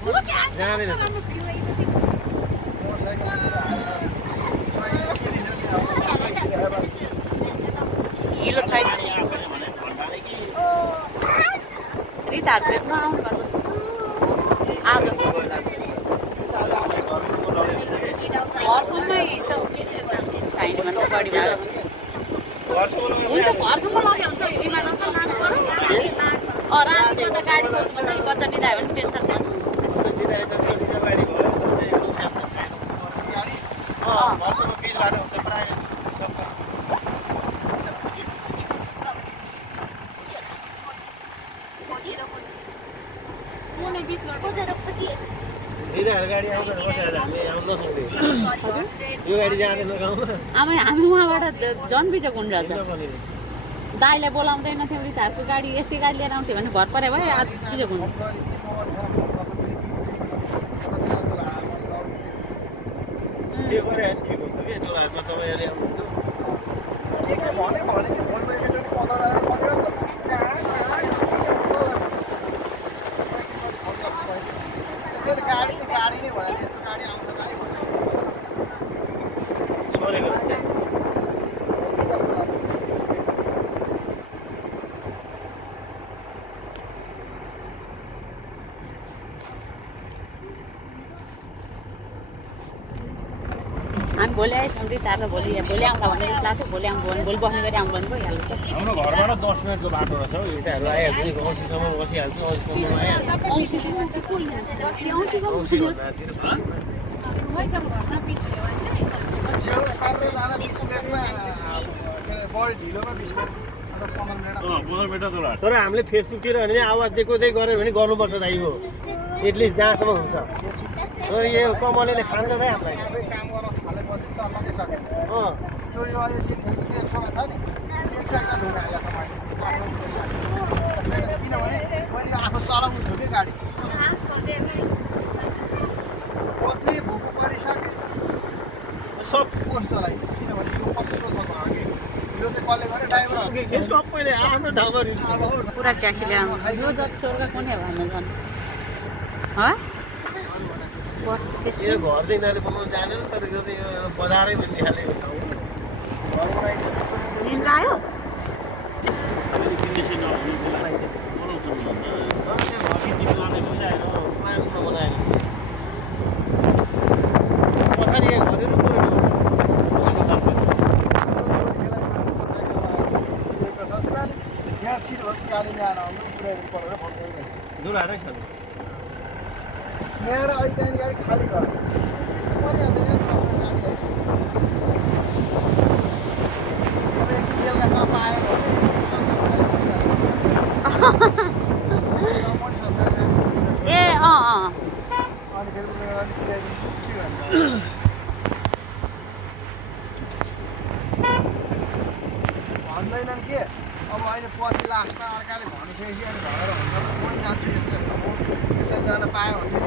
जाँदैन हिलो छैन रिताहरू भेट्न आउनु भएको आज घरसम्मै चाहिने त गाडी भाडा हुन्छ घरसम्म लग्यो हुन्छ विमानसम्म लानु पर्यो रातिको त गाडी बोक्नु बच्चा दिँदा भने टेन्सन पर्छ हामी उहाँबाट जनबिजक हुनु रहेछ दाइलाई बोलाउँदैन थियो रिताहरूको गाडी यस्तै गाडी लिएर आउँथ्यो भने भर परे भयो आज बिजक हुनु हामी भोलि आएछौँ रिताहरू भोलि आउँदा भने लाग्थ्यो भोलि आउनु भने भोलि बस्ने गरी आउनु भने भइहाल्छ हाम्रो घरबाट 10 मिनेटको बाटो रहेछ हौ इटाहरू आइहाल्छ नि औँसीसम्म बसिहाल्छ औँसीसम्म आइहाल्छ तर हामीले फेसबुकतिर भने आवाज दिएको गऱ्यो भने गर्नुपर्छ दाइ हो एटलिस्ट जहाँसम्म हुन्छ तर यो कमानेले खान्छ त हामीलाई किनभने मैले आफू चलाउनु थियो कि गाडी कति भुक परिसकेँ सब कोर्स चलाइ किनभने यो पनि सोध्नु भयो कि यो चाहिँ कसले गरे ड्राइभर सबैले आफ्नो ठाउँमा पुरा ट्याक्सी ल्याउनु यो जति स्वर्ग कुनै हो भन्नु झन् यो घर चाहिँ यिनीहरूले बनाउनु जानेन तर यो चाहिँ यो बजारै निकाले निन्द आयो गाडी ल्याएर आउनु पुऱ्याइदिनु परेर भन्दैन दुरारै छ यहाँबाट अहिले गाडी खाली भयो अब एकछिन बेलुकासम्म पाएन ए अनि फेरि भन्दैनन् के अब अहिले पछि लास्टमा अर्काले भनिसकेपछि अनि भएर हुन्छ म जान्छु यस्तो यसरी जान पायो भने